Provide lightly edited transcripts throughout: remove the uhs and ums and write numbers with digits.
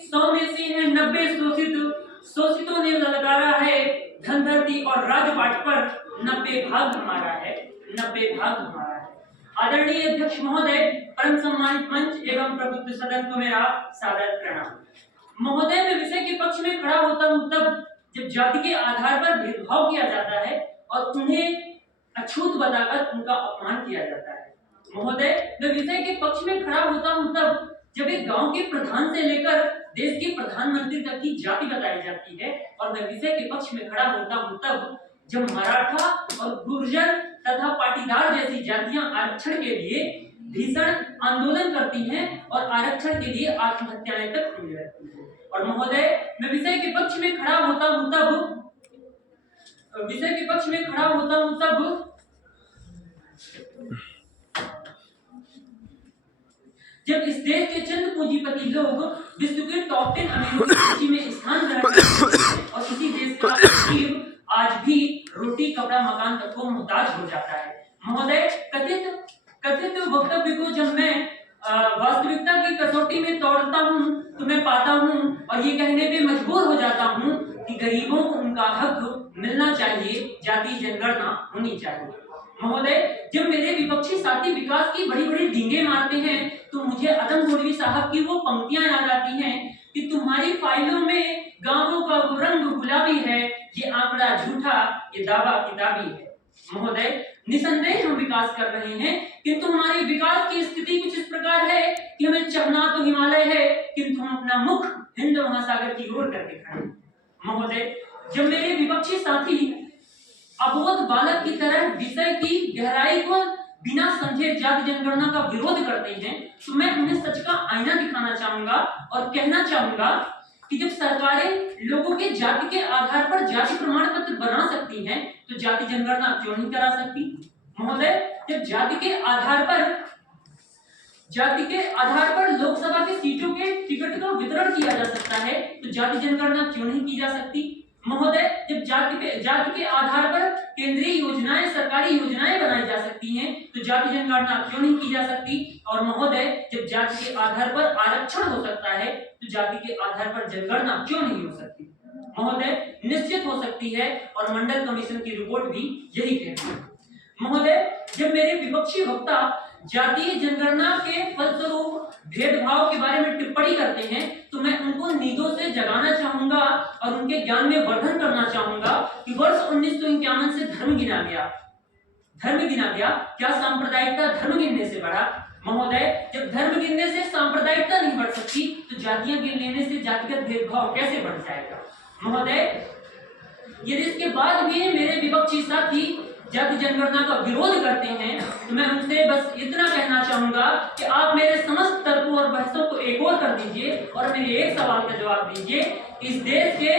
100 में से है 90 शोषित, शोषितों ने ललकारा है धन धरती और राजपाट पर, 90 भाग हमारा है, 90 भाग हमारा है। आदरणीय अध्यक्ष महोदय, परम सम्मानित मंच एवं प्रबुद्ध सदन को मेरा सादर प्रणाम। महोदय, मैं विषय के पक्ष में खड़ा होता हूँ तब जब जाति के आधार पर भेदभाव किया जाता है और उन्हें अछूत बताकर उनका अपमान किया जाता है। महोदय, मैं विषय के पक्ष में खड़ा होता हूँ तब जब एक गांव के प्रधान से लेकर देश के प्रधानमंत्री तक की जाति बताई जाती है, और मैं विषय के पक्ष में खड़ा होता हूँ तब जब मराठा और गुर्जर तथा पाटीदार जैसी जातियां आरक्षण के लिए भीषण आंदोलन करती हैं और आरक्षण के लिए आत्महत्याएं तक होने लगती हैं। और महोदय, मैं विषय के पक्ष में खड़ा होता हूँ तब जब इस देश के चंद पूंजीपति लोग विश्व के टॉप 10 अमीरों की सूची में स्थान ग्रहण करते हैं और इसी देश का गरीब आज भी रोटी कपड़ा मकान तक को मुहताज हो जाता है। महोदय, कथित वक्तव्य को जब मैं वास्तविकता की कसौटी में तोड़ता हूँ तो मैं पाता हूँ और ये कहने पे मजबूर हो जाता हूँ कि गरीबों को उनका हक मिलना चाहिए, जाति जनगणना होनी चाहिए। महोदय, जब मेरे विपक्षी साथी विकास की बड़ी बड़ी डींगे मारते हैं तो मुझे अदम गोलवी साहब की वो पंक्तियां याद आती हैं कि तुम्हारी फाइलों में गांवों का वो रंग गुलाबी है, ये आंकड़ा झूठा, ये दावा किताबी है। महोदय, निसंदेह हम विकास कर रहे हैं, किंतु हमारे विकास की स्थिति कुछ इस प्रकार है कि हमें चढ़ना तो हिमालय है किंतु हम अपना मुख हिंद महासागर की ओर करके खड़े हैं। महोदय, जब मेरे विपक्षी साथी अबोध बालक की तरह विषय की गहराई को बिना समझे जाति जनगणना का विरोध करते हैं तो मैं उन्हें सच का आईना दिखाना चाहूंगा और कहना चाहूंगा कि जब सरकारें लोगों के जाति के आधार पर जाति प्रमाण पत्र बना सकती हैं तो जाति जनगणना क्यों नहीं करा सकती? महोदय, जब जाति के आधार पर लोकसभा के सीटों के टिकट का वितरण किया जा सकता है तो जाति जनगणना क्यों नहीं की जा सकती? महोदय, जब जाति के आधार पर केंद्रीय योजनाएं, सरकारी योजनाएं बनाई जा सकती हैं तो जाति जनगणना क्यों नहीं की जा सकती? और महोदय, जब जाति के आधार पर आरक्षण हो सकता है तो जाति के आधार पर जनगणना क्यों नहीं हो सकती? महोदय, निश्चित हो सकती है और मंडल कमीशन की रिपोर्ट भी यही कहती है। महोदय, जब मेरे विपक्षी वक्ता जातीय जनगणना के फलस्वरूप भेदभाव के बारे में टिप्पणी करते हैं तो मैं उनको नींदों से जगाना चाहूंगा और उनके ज्ञान में वर्धन करना चाहूंगा कि वर्ष 1951 से धर्म गिना गया, क्या सांप्रदायिकता धर्म गिनने से बढ़ा? महोदय, जब धर्म गिनने से सांप्रदायिकता नहीं बढ़ सकती तो जातियां गिन लेने से जातिगत भेदभाव कैसे बढ़ जाएगा? महोदय, यदि इसके बाद भी मेरे विपक्षी साथी जाति जनगणना का विरोध करते हैं तो मैं उनसे बस इतना कहना चाहूंगा कि आप मेरे समस्त तर्कों और बहसों को एक और कर दीजिए और मेरे एक सवाल का जवाब दीजिए। इस देश के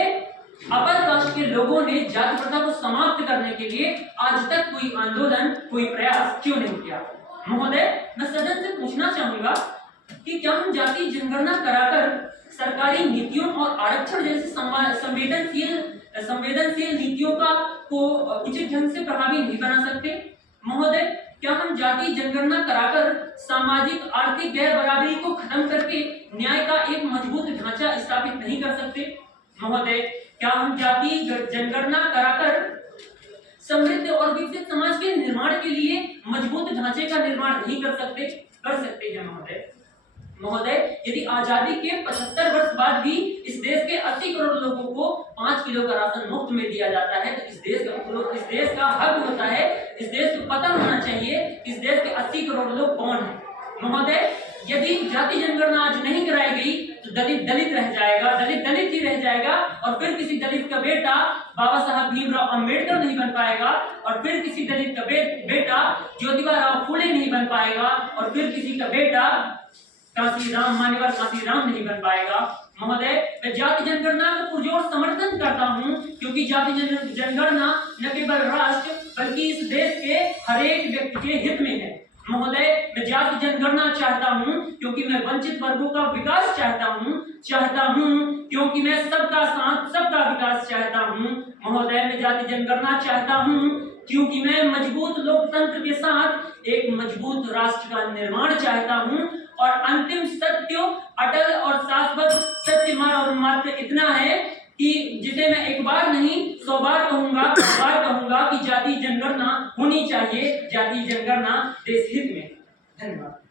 अपर कास्ट के लोगों ने जाति प्रथा को समाप्त करने के लिए आज तक कोई आंदोलन, कोई प्रयास क्यों नहीं किया? महोदय, मैं सदन से पूछना चाहूंगा कि क्या हम जाति जनगणना कराकर सरकारी नीतियों और आरक्षण जैसे संवेदनशील नीतियों को उचित ढंग से प्रभावी नहीं बना सकते? महोदय, क्या हम जाति जनगणना कराकर सामाजिक आर्थिक गैर बराबरी को खत्म करके न्याय का एक मजबूत ढांचा स्थापित नहीं कर सकते? महोदय, क्या हम जाति जनगणना कराकर समृद्ध और विकसित समाज के निर्माण के लिए मजबूत ढांचे का निर्माण नहीं कर सकते? कर सकते हैं महोदय, यदि आजादी के 75 वर्ष बाद भी इस देश के 80 करोड़ लोगों को 5 किलो का राशन मुफ्त में दिया जाता है तो इस देश का हक होता है, इस देश को पता होना चाहिए इस देश के 80 करोड़ लोग कौन हैं। महोदय, यदि जाति जनगणना आज नहीं कराई गई तो दलित रह जाएगा, दलित ही रह जाएगा और फिर किसी दलित का बेटा बाबा साहब भीमराव अंबेडकर नहीं बन पाएगा और फिर किसी दलित का बेटा ज्योतिबा राव फूले नहीं बन पाएगा और फिर किसी का बेटा मान्यवर कांसीराम नहीं बन पाएगा। महोदय, मैं जाति जनगणना का पुरजोर समर्थन करता हूं क्योंकि जाति जनगणना न केवल राष्ट्र बल्कि इस देश के हर एक व्यक्ति के हित में है। महोदय, मैं जाति जनगणना चाहता हूं क्योंकि मैं वंचित वर्गों का विकास चाहता हूं क्योंकि मैं सबका साथ सबका विकास चाहता हूं। महोदय, मैं जाति जनगणना चाहता हूं क्योंकि मैं मजबूत लोकतंत्र के साथ एक मजबूत राष्ट्र का निर्माण चाहता हूं और अंतिम सत्य, अटल और शाश्वत सत्य इतना है कि जिसे मैं एक बार नहीं 100 बार कहूंगा, 100 बार कहूंगा कि जाति जनगणना होनी चाहिए, जाति जनगणना देश हित में। धन्यवाद।